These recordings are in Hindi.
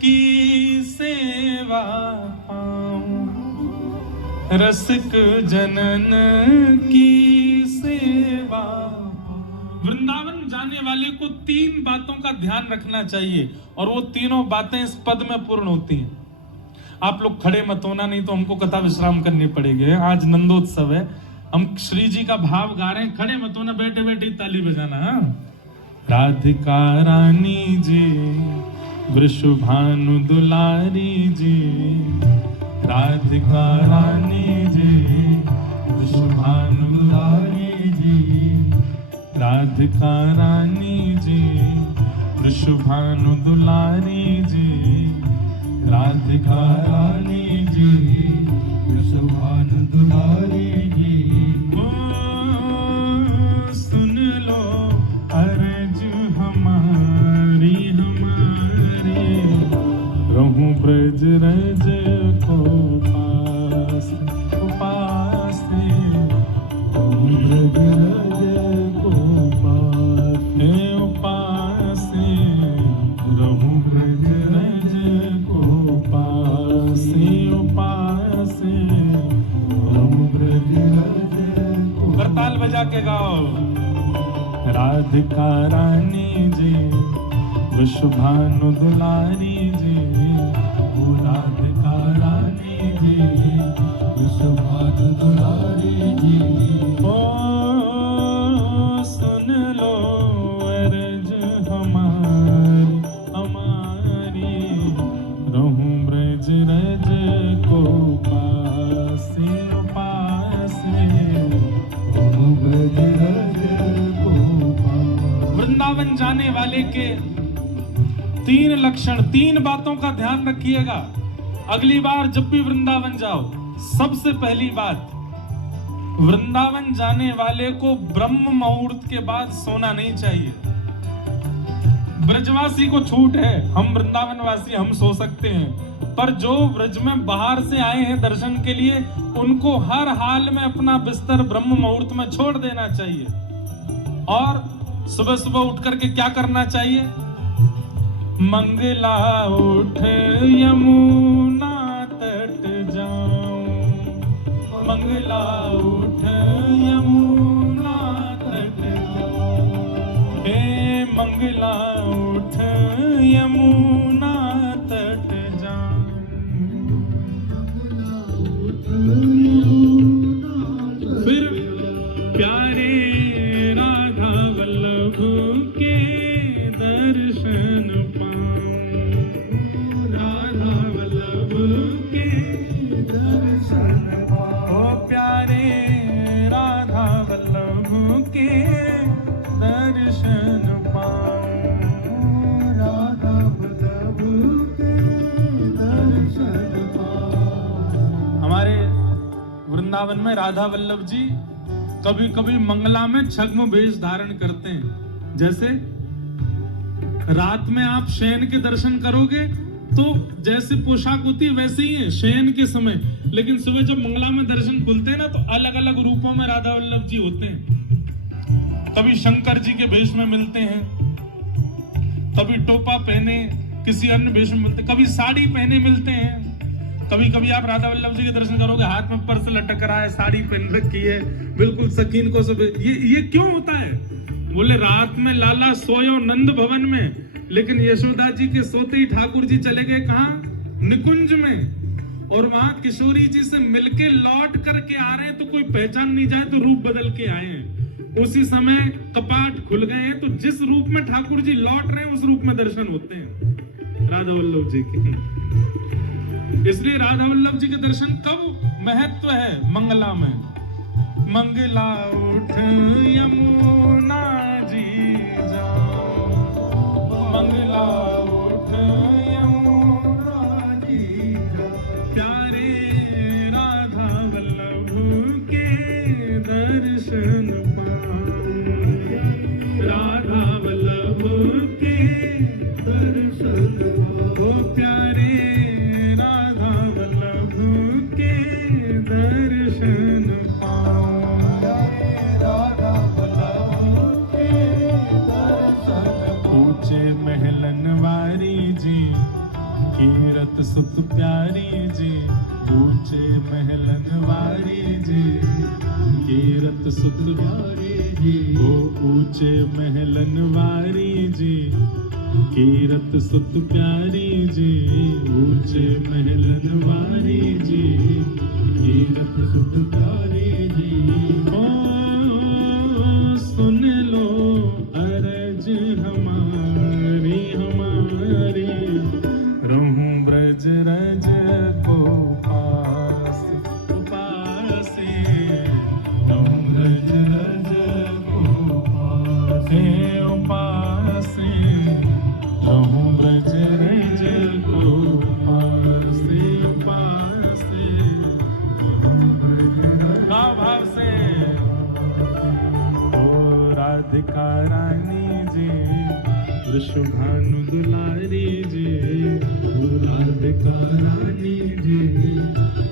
की सेवा पाऊं, रसिक जनन की सेवा। वृंदावन जाने वाले को 3 बातों का ध्यान रखना चाहिए और वो तीनों बातें इस पद में पूर्ण होती हैं। आप लोग खड़े मत होना, नहीं तो हमको कथा विश्राम करनी पड़ेगी। आज नंदोत्सव है, हम श्री जी का भाव गा रहे हैं। खड़े मत होना, बैठे बैठे ताली बजाना। राधिका रानी जी, वृषभानु दुलारी जी, राधिका रानी जी, वृषभानु दुलारी जी, राधिका रानी जी, वृषभानु दुलारी जी, राधिका रानी जी, वृषभानु दुलारी जी। सुन लो अर्ज हमारी रहूं ब्रज रज को पास उपास, रहूं ब्रज रज को पास, रहूं ब्रज रज को पास, रहूं ब्रज रज को। करताल बजा के गाओ। राधिका रानी जी, वृषभानु दुलारी जी, राधिका रानी जी, वृषभानु दुलारी जी। ओ सुन लो अर्ज हमारी, रहूं ब्रज रज को पास, रहूं ब्रज रज को पास। वृंदावन जाने वाले के 3 लक्षण, 3 बातों का ध्यान रखिएगा। अगली बार जब भी वृंदावन जाओ, सबसे पहली बात, वृंदावन जाने वाले को ब्रह्म मुहूर्त के बाद सोना नहीं चाहिए। ब्रजवासी को छूट है, हम वृंदावन वासी हम सो सकते हैं, पर जो ब्रज में बाहर से आए हैं दर्शन के लिए, उनको हर हाल में अपना बिस्तर ब्रह्म मुहूर्त में छोड़ देना चाहिए। और सुबह सुबह उठ करके क्या करना चाहिए? मंगला उठ यमुना तट जाऊं, मंगला उठ यमुना तट जाऊं, हे मंगला उठ यमुना तट जाऊं। फिर प्यारे राधा वल्लभ के दर्शन पाऊं, राधा वल्लभ के दर्शन पाऊं, प्यारे राधा वल्लभ के दर्शन पाऊं, राधा वल्लभ के दर्शन पाऊं। हमारे वृंदावन में राधा वल्लभ जी कभी कभी मंगला में छद्म वेश धारण करते हैं। जैसे रात में आप शयन के दर्शन करोगे तो जैसे पोशाक होती है वैसे ही है शयन के समय, लेकिन सुबह जब मंगला में दर्शन खुलते हैं ना, तो अलग अलग रूपों में राधा वल्लभ जी होते हैं। कभी शंकर जी के वेश में मिलते हैं, कभी टोपा पहने किसी अन्य वेश में मिलते, कभी साड़ी पहने मिलते हैं। कभी कभी आप राधा वल्लभ जी के दर्शन करोगे, हाथ में पर्स लटक रहा है, साड़ी पहन रखी है, बिल्कुल सकीन को सब। ये क्यों होता है? बोले रात में लाला सोयो नंद भवन में, लेकिन यशोदा जी के सोते ही ठाकुर जी चले गए कहाँ? निकुंज में। और वहां किशोरी जी से मिलके लौट करके आ रहे हैं, तो कोई पहचान नहीं जाए तो रूप बदल के आए हैं। उसी समय कपाट खुल गए हैं, तो जिस रूप में ठाकुर जी लौट रहे हैं उस रूप में दर्शन होते हैं राधा वल्लभ जी के। इसलिए राधा वल्लभ जी के दर्शन कब महत्व है? मंगला में। मंगला उठ यमुना जी जाओ, मंगला उठ यमुना जी जाओ, प्यारे राधा वल्लभ के दर्शन पाऊं, राधा वल्लभ के दर्शन पाऊं, प्यारे राधा वल्लभ के दर्शन पाऊं, राधा वल्लभ के दर्शन। ऊंचे महलन वाली कीरत सुत प्यारी जी ऊंचे महलन वारी जी, कीरत सुत प्यारी जी ओ ऊंचे महलन वारी जी, कीरत सुत प्यारी जी ऊंचे महलन वारी जी, कीरत सुत प्यारी जी। ओ सुन लो अरज हमारी हमारी, रहूं ब्रज रज को पास पासे, रहूं ब्रज रज को पासे पासे, रहूं ब्रज रज को पासे पासे, भाव से। ओ राधिका रानी जी वृषभानु दुलारी जी, ओ राधिका रानी जी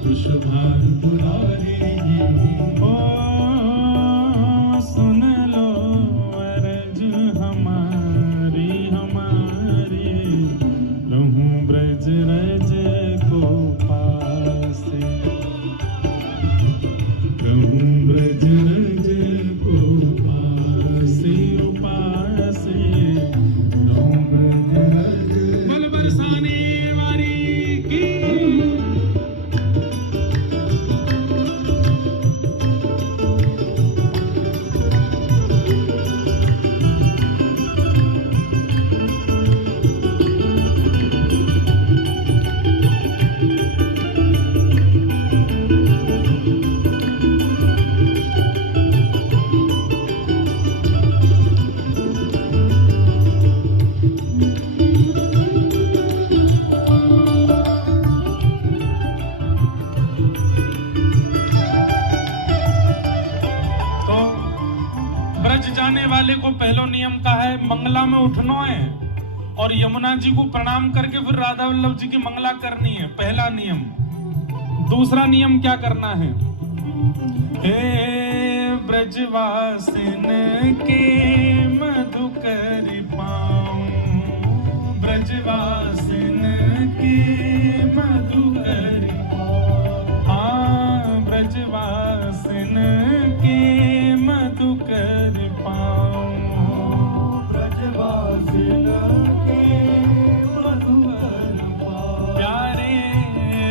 वृषभानु दुलारी जी। ओ सुन लो अरज हमारी हमारी, रहूं ब्रज रज को पासे, रहूं ब्रज रज को पासे पासे, रहूं ब्रज रज। बोल बरसाने वाली की। ब्रज जाने वाले को पहलो नियम का है मंगला में उठना है और यमुना जी को प्रणाम करके फिर राधा वल्लभ जी की मंगला करनी है, पहला नियम। दूसरा नियम क्या करना है? हे ब्रजवासिन के मधुकर पाऊं, ब्रजवासिन के मधुकर पाऊं, हाँ ब्रजवासिन के मधुकर पाऊं, ब्रजवासिन के मधुकर पाऊं, प्यारे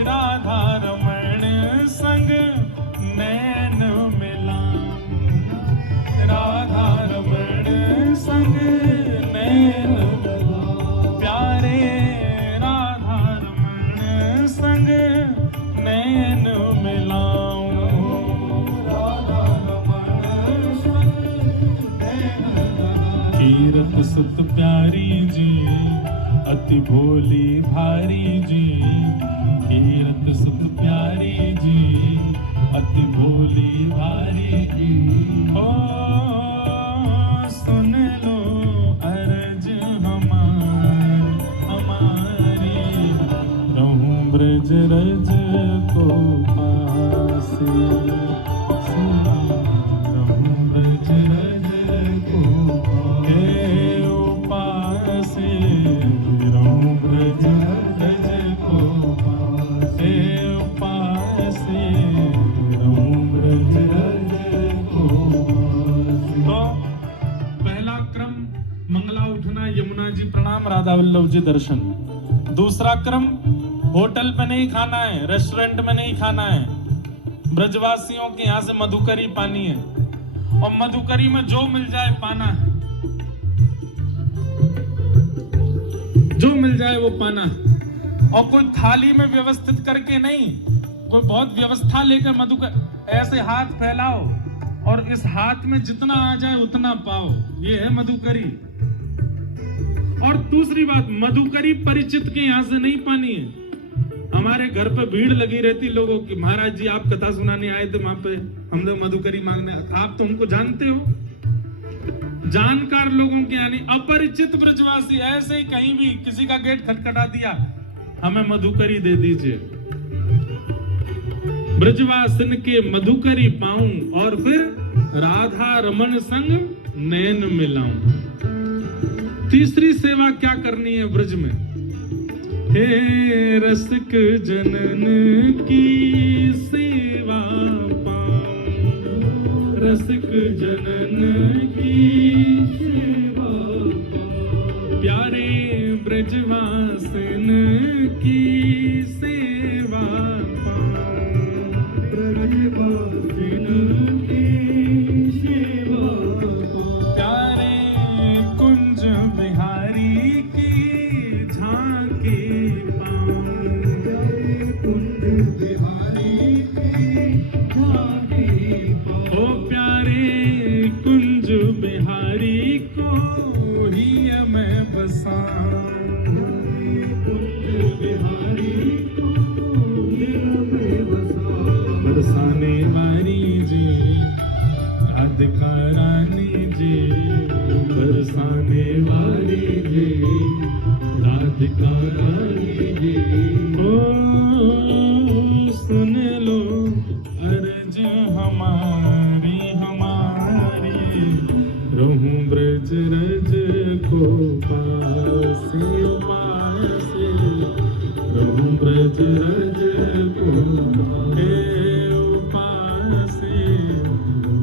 राधा रमण संग नैन मिलाऊं, राधा रमण संग नैन मिलाऊं, प्यारे राधा रमण संग नैन मिलाऊं, राधा रमण संग नैन मिलाऊं। कीरत सुत प्यारी जी अति भोली भारी जी, कीरत सुत प्यारी जी अति भोली भारी जी। ओ सुन लो अरज हमारी हमारी, रहूं ब्रज रज को पासे, रहूं ब्रज रज को पासे उपासे, रहूं ब्रज रज को पासे उपासे, रहूं ब्रज रज को पासे। तो पहला क्रम मंगला उठना, यमुना जी प्रणाम, राधा वल्लभ जी दर्शन। दूसरा क्रम होटल पे नहीं खाना है, रेस्टोरेंट में नहीं खाना है, ब्रजवासियों के यहाँ से मधुकरी पानी है और मधुकरी में जो मिल जाए पाना है, जो मिल जाए वो पाना है। और कोई थाली में व्यवस्थित करके नहीं, कोई बहुत व्यवस्था लेकर मधुकर ऐसे हाथ फैलाओ और इस हाथ में जितना आ जाए उतना पाओ, ये है मधुकरी। और दूसरी बात, मधुकरी परिचित के यहाँ से नहीं पानी है। हमारे घर पे भीड़ लगी रहती लोगों की, महाराज जी आप कथा सुनाने आए थे वहां पे, हम लोग मधुकरी मांगने। आप तो हमको जानते हो, जानकार लोगों के यानी अपरिचित ब्रजवासी ऐसे ही कहीं भी किसी का गेट खटखटा दिया, हमें मधुकरी दे दीजिए। ब्रजवासिन के मधुकरी पाऊं और फिर राधा रमन संग नैन मिलाऊं। तीसरी सेवा क्या करनी है ब्रज में? हे रसिक जनन की सेवा पाऊं, रसिक जनन की सेवा पाऊं, प्यारे ब्रजवासिन की सेवा पाऊं, ब्रजवासिन की सेवा पाऊं, प्यारे कुंज बिहारी की झांकी पाऊं, प्यारे कुंज बिहारी की झांकी पाऊं, ओ प्यारे कुंज बिहारी को ही मैं बसाऊं, कुंज बिहारी को ही मैं बसाऊं, बरसाने वाली जी राधिका रानी जी, बरसाने वाली जी राधिका रानी जी, ओ सुन लो अर्ज हमारी हमारी, रहूं ब्रज रज को पासे पासे, रहूं ब्रज रज को पासे,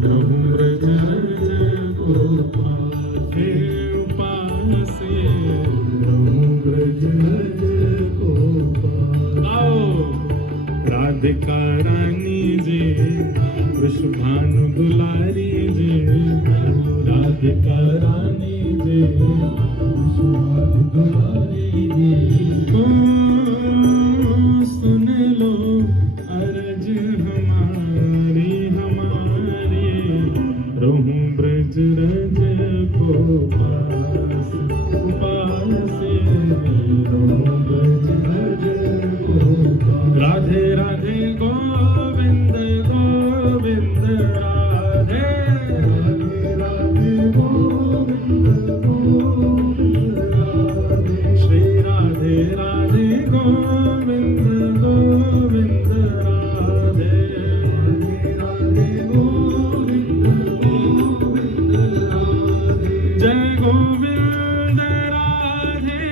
रहूं ब्रज रज को पासे पासे, रहूं ब्रज रज को पासे। राधिका रानी जी वृषभानु दुलारी जी, राधिका रानी जी वृषभानु दुलारी जी, ओ सुन लो अर्ज हमारी हमारी, रहूं ब्रज रज को पास पासे, रहूं ब्रज रज को पास। राधे राधे गोविंद गोविंद राधे, राधे राधे गोविंद गोविंद राधे, श्री राधे राधे गोविंद गोविंद राधे, राधे राधे गोविंद गोविंद राधे, जय गोविंद राधे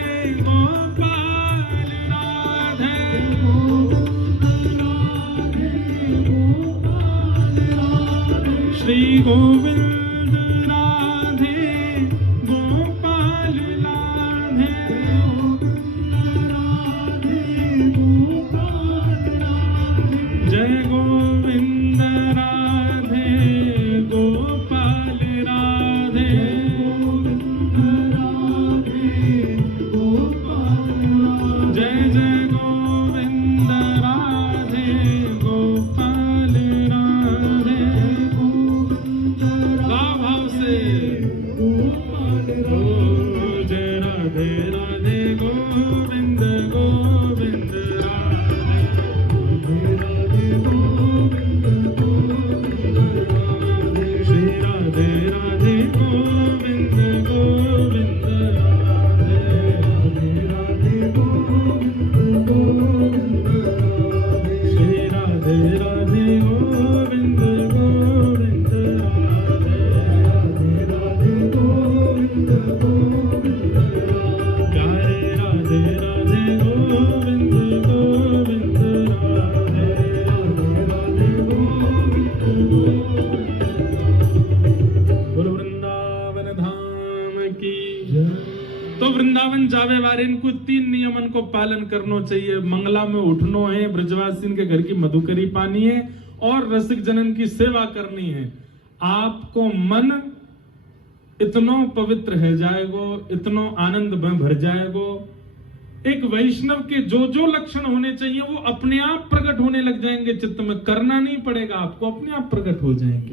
गोपाल राधे, श्री गोविंद राधे गोपाल राधे, जय गोविंद राधे गोपाल राधे, जय जय गोविंद राधे गोपाल राधे, भाव से जय राधे राधे गोविंद गोविंद राधे, राधे गोविंद गोविंद राधे, श्री राधे राधे गोविंद गोविंद राधे, राधे राधे गोविंद गोविंद राधे, श्री राधे राधे गोविंद गोविंद राधे, राधे राधे गोविंद गोविंद राधे, प्यारे राधे राधे गोविंद गोविंद राधे, राधे राधे गोविंद गोविंद। बोलो वृंदावन धाम की। तो वृंदावन जावे वारे इनको 3 नियमन को पालन करना चाहिए। मंगला में उठनो है, ब्रजवासिन के घर की मधुकरी पानी है और रसिक जनन की सेवा करनी है। आपको मन इतनो पवित्र है जाएगो, इतनो आनंद में भर जाएगो। एक वैष्णव के जो जो लक्षण होने चाहिए वो अपने आप प्रकट होने लग जाएंगे चित्त में, करना नहीं पड़ेगा आपको, अपने आप प्रकट हो जाएंगे।